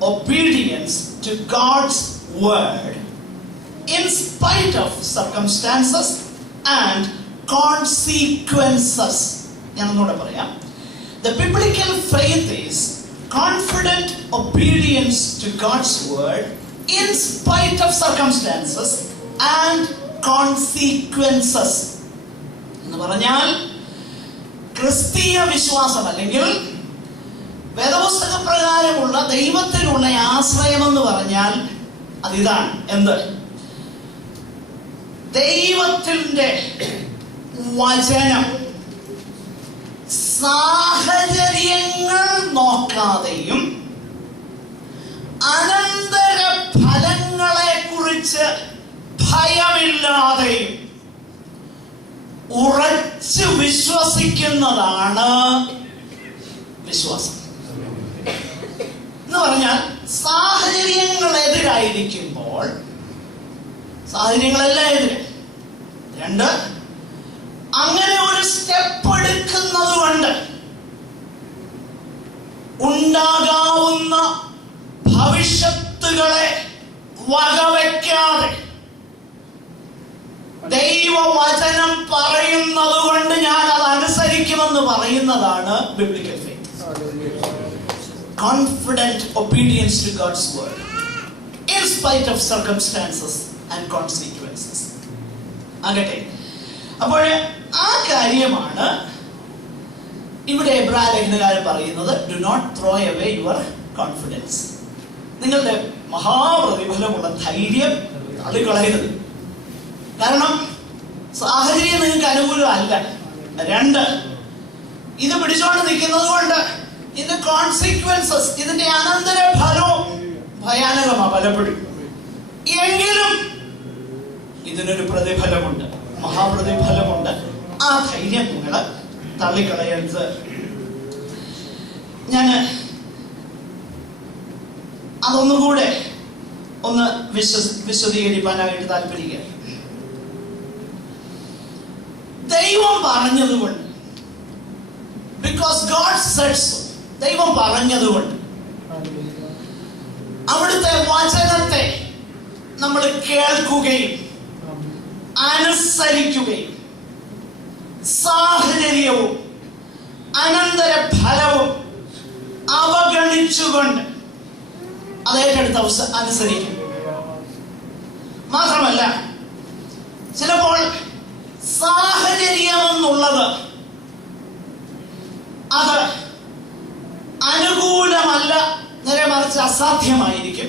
obedience to God's word in spite of circumstances and consequences. ഞാൻ ഒന്നുകൂടെ പറയാം. The biblical faith is confident obedience to God's word in spite of circumstances and consequences. എന്ന് പറഞ്ഞാൽ ക്രിസ്തീയ വിശ്വാസം അല്ലെങ്കിൽ വേദപുസ്തക പ്രകാരമുള്ള ദൈവത്തിലുള്ള ആശ്രയം എന്ന് പറഞ്ഞാൽ അതിതാണ്. എന്ത്? ദൈവത്തിന്റെ വചനം സാഹചര്യങ്ങൾ നോക്കാതെയും അനന്തര ഫലങ്ങളെ കുറിച്ച് ഭയമില്ലാതെയും ഉറച്ചു വിശ്വസിക്കുന്നതാണ് വിശ്വാസം. എന്ന് പറഞ്ഞാൽ സാഹചര്യങ്ങൾ എതിരായിരിക്കുമ്പോൾ, സാഹചര്യങ്ങളെല്ലാം എതിരെ, രണ്ട്, അങ്ങനെ ഒരു സ്റ്റെപ്പ് എടുക്കുന്നത് കൊണ്ട് ഉണ്ടാകാവുന്ന ഭവിഷ്യത്തുകളെ വകവയ്ക്കാതെ ദൈവവചനം പറയുന്നത് കൊണ്ട് ഞാൻ അത് അനുസരിക്കുമെന്ന് പറയുന്നതാണ് biblical faith. Confident obedience to God's word in spite of circumstances and consequences. ആകട്ടെ, അപ്പോൾ ആ കാര്യമാണ് ഇവിടെ എബ്രായ ലേഖനകാരൻ പറയുന്നത്. Do not throw away your confidence. നിങ്ങളുടെ മഹാപ്രതിഫലമുള്ള ധൈര്യം തള്ളിക്കളയരുത്. കാരണം സാഹചര്യം നിങ്ങൾക്ക് അനുകൂലമല്ല. രണ്ട്, ഇത് പിടിച്ചോണ്ട് നിൽക്കുന്നത് കൊണ്ട് ഇതിന്റെ കോൺസിക്വൻസസ്, ഇതിന്റെ അനന്തര ഫലവും ഭയാനകമാണ് പലപ്പോഴും. എങ്കിലും ഇതിനൊരു പ്രതിഫലമുണ്ട്, മഹാപ്രതിഫലമുണ്ട്. ആ ധൈര്യം നിങ്ങൾ തള്ളിക്കളയരുത്. ഞാൻ അതൊന്നുകൂടെ ഒന്ന് വിശദീകരിക്കാനായിട്ട് താല്പര്യപ്പെടുക. ദൈവം പറഞ്ഞതുകൊണ്ട്, because God said so, ദൈവം പറഞ്ഞതുകൊണ്ട് അവിടുത്തെ വചനത്തെ നമ്മൾ കേൾക്കുകയും അനുസരിക്കുകയും സാഹചര്യവും അനന്തര ഫലവും അവഗണിച്ചുകൊണ്ട് അത് ഏറ്റെടുത്ത് അനുസരിക്കും. മാത്രമല്ല, ചിലപ്പോൾ സാഹചര്യം എന്നുള്ളത് അത് അനുകൂലമല്ല, നേരെ മറിച്ച് അസാധ്യമായിരിക്കും.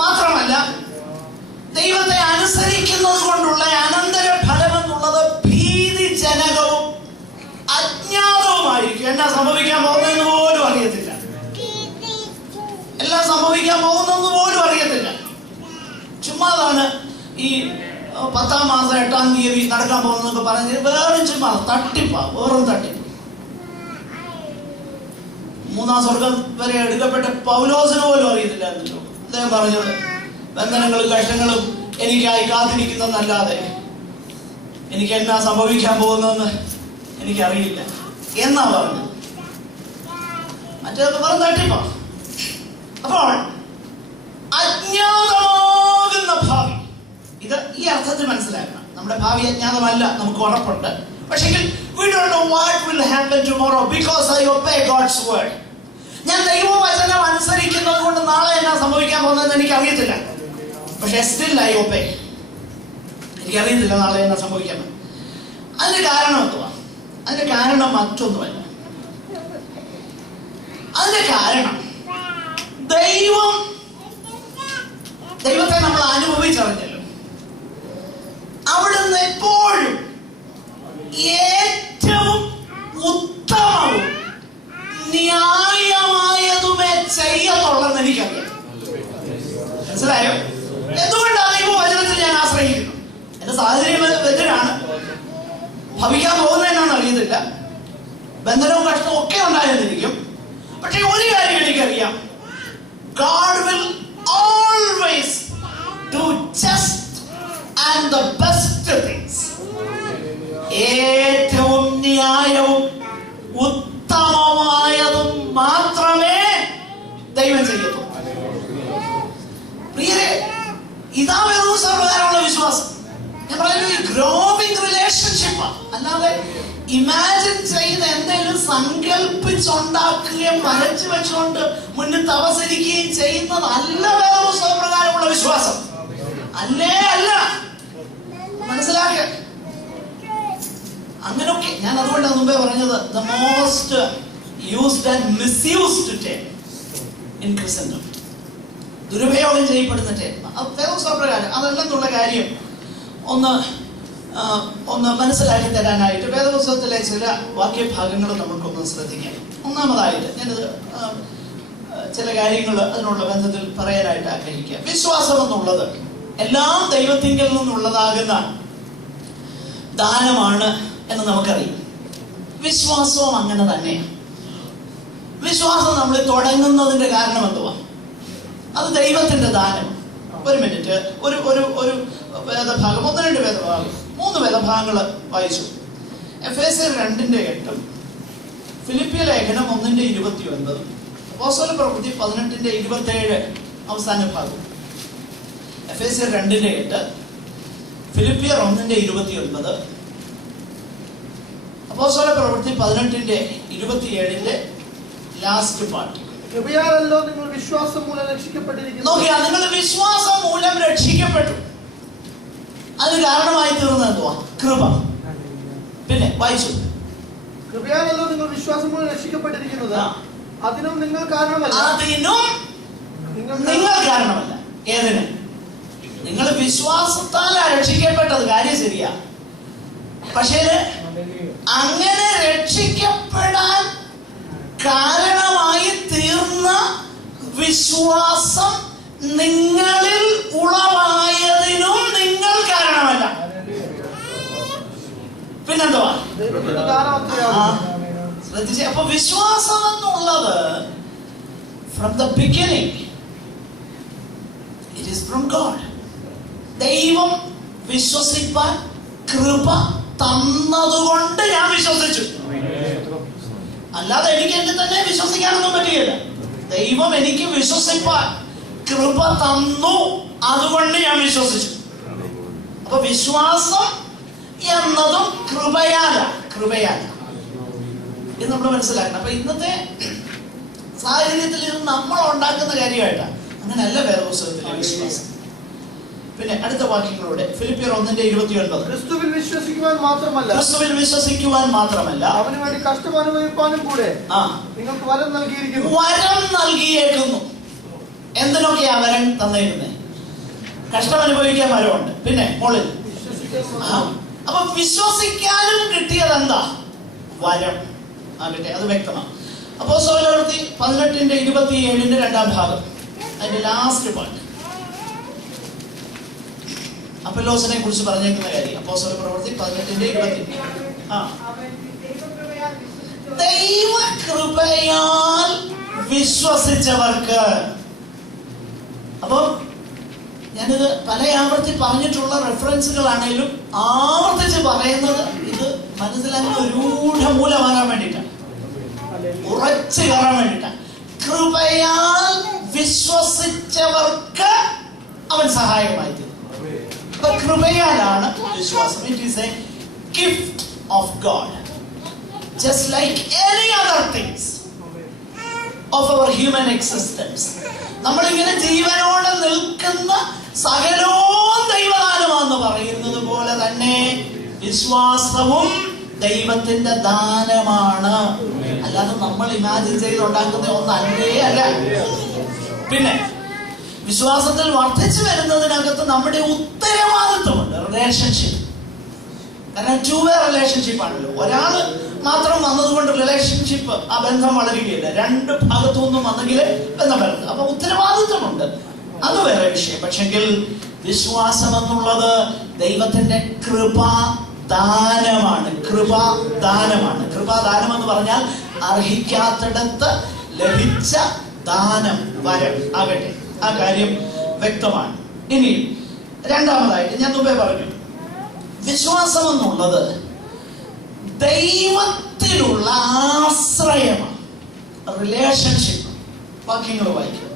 മാത്രമല്ല, ദൈവത്തെ അനുസരിക്കുന്നത് കൊണ്ടുള്ള അനന്തര ഫലം എന്നുള്ളത് ഭീതിജനകവും അജ്ഞാതവുമായിരിക്കും. എന്നാ സംഭവിക്കാൻ പോകുന്നതെന്ന് പോലും അറിയത്തില്ല. എല്ലാം സംഭവിക്കാൻ പോകുന്നെന്ന് പോലും അറിയത്തില്ല. ചുമ്മാതാണ് ഈ 10ാം മാസം 8ാം തീയതി നടക്കാൻ പോകുന്നതൊക്കെ പറഞ്ഞ് വേറെ ചുമ്മാ തട്ടിപ്പാ, വേറും തട്ടിപ്പ്. 3ാം സ്വർഗം വരെ എടുക്കപ്പെട്ട പൗലോസിന് പോലും അറിയത്തില്ലായിരുന്നല്ലോ. അദ്ദേഹം പറഞ്ഞത് ബന്ധനങ്ങളും കഷ്ടങ്ങളും എനിക്കായി കാത്തിരിക്കുന്നതല്ലാതെ എനിക്ക് എന്നാ സംഭവിക്കാൻ പോകുന്നതെന്ന് എനിക്കറിയില്ല എന്നാ പറഞ്ഞത്. മറ്റേതൊക്കെ വെറും തട്ടിപ്പാ. അപ്പോൾ അജ്ഞാതമാകുന്ന ഭാവി, ഇത് ഈ അർത്ഥത്തിൽ മനസ്സിലാക്കണം. നമ്മുടെ ഭാവി അജ്ഞാതമല്ല, നമുക്ക് ഉറപ്പുണ്ട്. പക്ഷേ we don't know what will happen tomorrow because I obey God's word. ഞാൻ ദൈവവചനം അനുസരിക്കുന്നത് കൊണ്ട് നാളെ എന്നാ സംഭവിക്കാൻ പോകുന്നതെന്ന് എനിക്കറിയത്തില്ല. പക്ഷേ still I obey. എനിക്കറിയത്തില്ല നാളെ എന്നാ സംഭവിക്കാൻ. അതിന്റെ കാരണം എന്തുവാ? അതിന്റെ കാരണം മറ്റൊന്നുമല്ല. അതിന്റെ കാരണം ദൈവത്തെ നമ്മൾ അനുഭവിച്ചറിഞ്ഞല്ലോ. അവിടുന്ന് എപ്പോഴും ഏറ്റവും ഉത്തമവും ന്യായമായതുമേ ചെയ്യത്തുള്ളെന്ന് എനിക്കറിയാം. മനസ്സിലായോ? എന്തുകൊണ്ടാണ് ദൈവവചനത്തിൽ ഞാൻ ആശ്രയിക്കുന്നത്? എന്റെ സാഹചര്യം എതിരാണ്, ഭവിക്കാൻ പോകുന്ന എന്നാന്ന് അറിയത്തില്ല, ബന്ധനവും കഷ്ടവും ഒക്കെ ഉണ്ടായിരുന്നിരിക്കും. പക്ഷെ ഒരു കാര്യം എനിക്കറിയാം, God will always do just and the best things. ഏറ്റവും ന്യായവും ഉത്തമമായതും മാത്രമേ ദൈവം ചെയ്യത്തുള്ളൂ. പ്രിയരെ, ഇതാ വേദപുസ്തകപ്രകാരമുള്ള വിശ്വാസം. ഞാൻ പറയുന്നത് ഈ ഗ്രോവിംഗ് റിലേഷൻഷിപ്പ്, അല്ലാതെ ഇമാജിൻ ചെയ്ത് എന്തെങ്കിലും സങ്കല്പിച്ചുണ്ടാക്കുകയും വരച്ചു വെച്ചുകൊണ്ട് മുന്നിൽ തപസരിക്കുകയും ചെയ്യുന്നതല്ല വേദപുസ്തകപ്രകാരമുള്ള വിശ്വാസം. അല്ലേ അല്ല, മനസ്സിലാക്കുക. അങ്ങനെയൊക്കെ ഞാൻ അതുകൊണ്ടാണ് മുമ്പേ പറഞ്ഞത്, the most used and misused term in Christendom, ദുരുപയോഗം ചെയ്യപ്പെടുന്ന ടേം വേദപുസ്തകപ്രകാരം. അതല്ലെന്നുള്ള കാര്യം ഒന്ന് മനസ്സിലാക്കി തരാനായിട്ട് വേദപുസ്തകത്തിലെ ചില വാക്യഭാഗങ്ങൾ നമുക്കൊന്ന് ശ്രദ്ധിക്കാം. ഒന്നാമതായിട്ട് ഞാനത് ചില കാര്യങ്ങൾ അതിനുള്ള ബന്ധത്തിൽ പറയാനായിട്ട് ആഗ്രഹിക്കാം. വിശ്വാസം എന്നുള്ളത് എല്ലാം ദൈവത്തിങ്കിൽ നിന്നുള്ളതാകുന്ന ദാനമാണ് എന്ന് നമുക്കറിയാം. വിശ്വാസവും അങ്ങനെ തന്നെയാണ്. വിശ്വാസം നമ്മൾ തുടങ്ങുന്നതിന്റെ കാരണം എന്തുവാ? അത് ദൈവത്തിന്റെ ദാനം. ഒരു മിനിറ്റ്, ഒരു വേദഭാഗം, 1-2 വേദഭാഗം, 3 വേദഭാഗങ്ങൾ വായിച്ചു. എഫേസ്യർ 2:8, ഫിലിപ്പിയ ലേഖനം 1:29, അപ്പോസ്തലപ്രവൃത്തി 18:27 അവസാന ഭാഗം. എഫേസ്യർ 2:8, ഫിലിപ്പിയർ 1:29, അപ്പോസ്തലപ്രവൃത്തി 18:27 ലാസ്റ്റ് പാർട്ട്. കൃപയാലല്ലോ നിങ്ങൾ വിശ്വാസം മൂലം രക്ഷിക്കപ്പെട്ടിരിക്കുന്നു. നോക്കിയാ, നിങ്ങൾ വിശ്വാസം മൂലം രക്ഷിക്കപ്പെട്ടു. അതിന് കാരണമായി തീർന്നത് എന്തുവാ? കൃപ. പിന്നെ വായിച്ചു. കൃപയാലല്ലോ നിങ്ങൾ വിശ്വാസം മൂലം രക്ഷിക്കപ്പെട്ടിരിക്കുന്നത്, അതിനും നിങ്ങൾ കാരണമല്ല. അതിനും നിങ്ങൾ കാരണമല്ല. ഏതിന്? നിങ്ങൾ വിശ്വാസത്താലാണ് രക്ഷിക്കപ്പെട്ടത്, കാര്യം ശരിയാ. പക്ഷേ അങ്ങനെ രക്ഷിക്കപ്പെടാൻ കാരണമായി തീർന്ന വിശ്വാസം നിങ്ങളിൽ ഉളവായതിനും നിങ്ങൾ കാരണമല്ല. പിന്നെന്തുവാ? ശ്രദ്ധിച്ചേ. അപ്പൊ വിശ്വാസം എന്നുള്ളത് from the beginning it is from God. ദൈവം വിശ്വസിപ്പാൻ കൃപ തന്നതുകൊണ്ട് ഞാൻ വിശ്വസിച്ചു. അല്ലാതെ എനിക്ക് എന്നെ തന്നെ വിശ്വസിക്കാനൊന്നും പറ്റുകയില്ല. ദൈവം എനിക്ക് വിശ്വസിപ്പാൻ കൃപ തന്നു, അതുകൊണ്ട് ഞാൻ വിശ്വസിച്ചു. അപ്പൊ വിശ്വാസം എന്നതും കൃപയാല ഇത് നമ്മൾ മനസ്സിലാക്കണം. അപ്പൊ ഇന്നത്തെ സാഹചര്യത്തിൽ ഇത് നമ്മൾ ഉണ്ടാക്കുന്ന കാര്യമായിട്ടാണ്. അങ്ങനെയല്ല വേദപുസ്തകത്തിലെ വിശ്വാസം. പിന്നെ അടുത്ത വാക്യങ്ങളോടെ ഫിലിപ്പിയർ 1:29, ക്രിസ്തുവിൽ വിശ്വസിക്കുവാൻ മാത്രമല്ല അവന് വേണ്ടി കഷ്ടം അനുഭവിപ്പാനും കൂടെ നിങ്ങൾക്ക് വരം നൽകിയിരിക്കുന്നു. എന്തിനൊക്കെയാ വരം തന്നിരുന്നേ? കഷ്ടം അനുഭവിക്കാൻ വരമുണ്ട്. പിന്നെ മോളിൽ അപ്പൊ വിശ്വസിക്കാനും കിട്ടിയത് എന്താ? വരം ആകട്ടെ, അത് വ്യക്തമാണ്. അപ്പോസ്തലപ്രവൃത്തി 18:27 2-ാം ഭാഗം, അതിന്റെ ലാസ്റ്റ് പാർട്ട്. അപ്പൊല്ലോസിനെ കുറിച്ച് പറഞ്ഞേക്കുന്ന കാര്യം അപ്പോസ്തലപ്രവൃത്തി 18:27. ദൈവകൃപയാൽ വിശ്വസിച്ചവർക്ക്. അപ്പം ഞാനിത് പല ആവർത്തി പറഞ്ഞിട്ടുള്ള റെഫറൻസുകളാണേലും ആവർത്തിച്ച് പറയുന്നത് ഇത് മനസ്സിലാക്കുന്ന രൂഢമൂലമാകാൻ വേണ്ടിയിട്ടാണ്, ഉറച്ചു കയറാൻ വേണ്ടിയിട്ടാണ്. കൃപയാൽ വിശ്വസിച്ചവർക്ക് അവൻ സഹായകമായി തീർന്നു. അപ്പൊ കൃപയാലാണ് വിശ്വാസം. It is a gift of God, just like any other things of our human existence. നമ്മളിങ്ങനെ ജീവനോടെ നിൽക്കുന്ന സകലവും ദൈവദാനമാണെന്ന് പറയുന്നത് പോലെ തന്നെ വിശ്വാസവും ദൈവത്തിന്റെ ദാനമാണ്. അല്ലാതെ നമ്മൾ ഇമാജിൻ ചെയ്തുണ്ടാക്കുന്ന ഒന്നല്ലേ അല്ല. പിന്നെ വിശ്വാസത്തിൽ വർദ്ധിച്ചു വരുന്നതിനകത്ത് നമ്മുടെ ഉത്തരവാദിത്വമുണ്ട്. റിലേഷൻഷിപ്പ്, കാരണം 2-വേ റിലേഷൻഷിപ്പ് ആണല്ലോ. ഒരാള് മാത്രം വന്നതുകൊണ്ട് റിലേഷൻഷിപ്പ് ആ ബന്ധം വളരുകയില്ല. 2 ഭാഗത്തു നിന്നും വന്നെങ്കിൽ ബന്ധം വരുന്നത്. അപ്പൊ ഉത്തരവാദിത്വമുണ്ട്, അത് വേറെ വിഷയം. പക്ഷെങ്കിൽ വിശ്വാസം എന്നുള്ളത് ദൈവത്തിന്റെ കൃപാദാനമാണ്. കൃപാദാനം എന്ന് പറഞ്ഞാൽ അർഹിക്കാത്തിടത്ത് ലഭിച്ച ദാനം, വരം ആകട്ടെ. ആ കാര്യം വ്യക്തമാണ്. ഇനി രണ്ടാമതായിട്ട് ഞാൻ മുമ്പേ പറഞ്ഞു, വിശ്വാസം എന്നുള്ളത് ദൈവത്തിലുള്ള ആശ്രയമാണ്, റിലേഷൻഷിപ്പ്. വാക്യങ്ങൾ വായിക്കും.